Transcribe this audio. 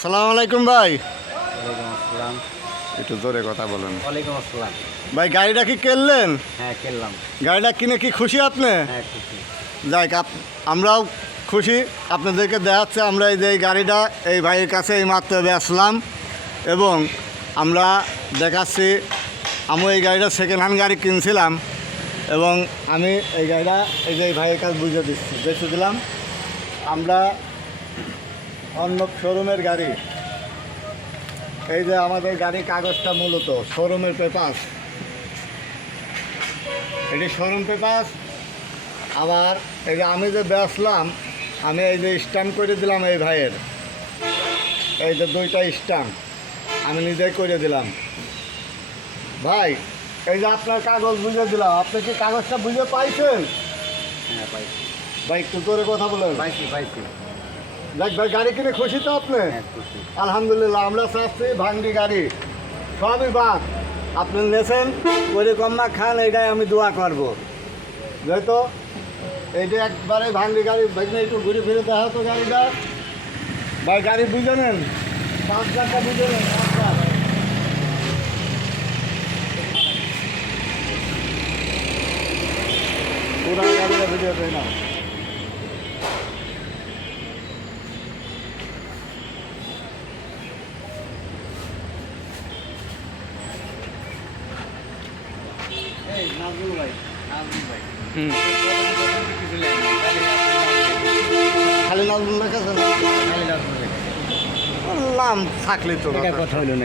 সালাম আলাইকুম ভাই। আসসালাম। একটু জোরে কথা বলেন। ওয়ালাইকুম আসসালাম। ভাই গাড়িটা কি কিনলেন হ্যাঁ খেললাম গাড়িটা কিনে কি খুশি আপনি? হ্যাঁ খুশি। যাই আমরাও খুশি। আপনাদেরকে দেখাচ্ছে আমরা এই যে এই গাড়িটা এই ভাইয়ের কাছে এই মাত্র বেসলাম এবং আমরা দেখাচ্ছি আমি এই গাড়িটা সেকেন্ড হ্যান্ড গাড়ি কিনছিলাম। এবং আমি এই গাড়িটা এই যে এই ভাইয়ের কাছে বুঝে দিচ্ছি। বেঁচে দিলাম। আমরা অন্য শোরুমের গাড়ি। এই যে আমাদের গাড়ির কাগজটা মূলত শোরুমের পেপার। এটি শোরুম পেপার। আবার এই যে আমি যে বেসলাম আমি এই যে স্ট্যাম্প করে দিলাম এই ভাইয়ের। এই যে দুইটা স্ট্যাম্প আমি নিজেই করে দিলাম। ভাই এই যে আপনার কাগজ বুঝে দিলাম আপনি কি কাগজটা বুঝে পাইছেন? হ্যাঁ পাইছি। ভাই একটু করে কথা বলেন। পাইছি পাইছি। দেখ ভাই গাড়ি কিনে খুশি তো আপনি? হ্যাঁ আলহামদুলিল্লাহ আমরা চাচ্ছি ভাঙ্গি গাড়ি। সবই বাদ। আপনি নেছেন করে কম্মা খান এইটাই আমি দোয়া করব। যেহেতু এইটা একবারে ভাঙ্গি গাড়ি। ভাগ্নে একটু ঘুরে ফিরে দেখা তো গাড়িটা। ভাই গাড়ি বুঝে নেন? পাঁচ হাজারটা বুঝে নেন পুরা গাড়িটা ভিডিও দেয় না। নাজমুল ভাই নাজমুল ভাই। হুম। খালি নাজমুল লেখা খালি নাজমুল নাম থাকলে তো কথা হলো না।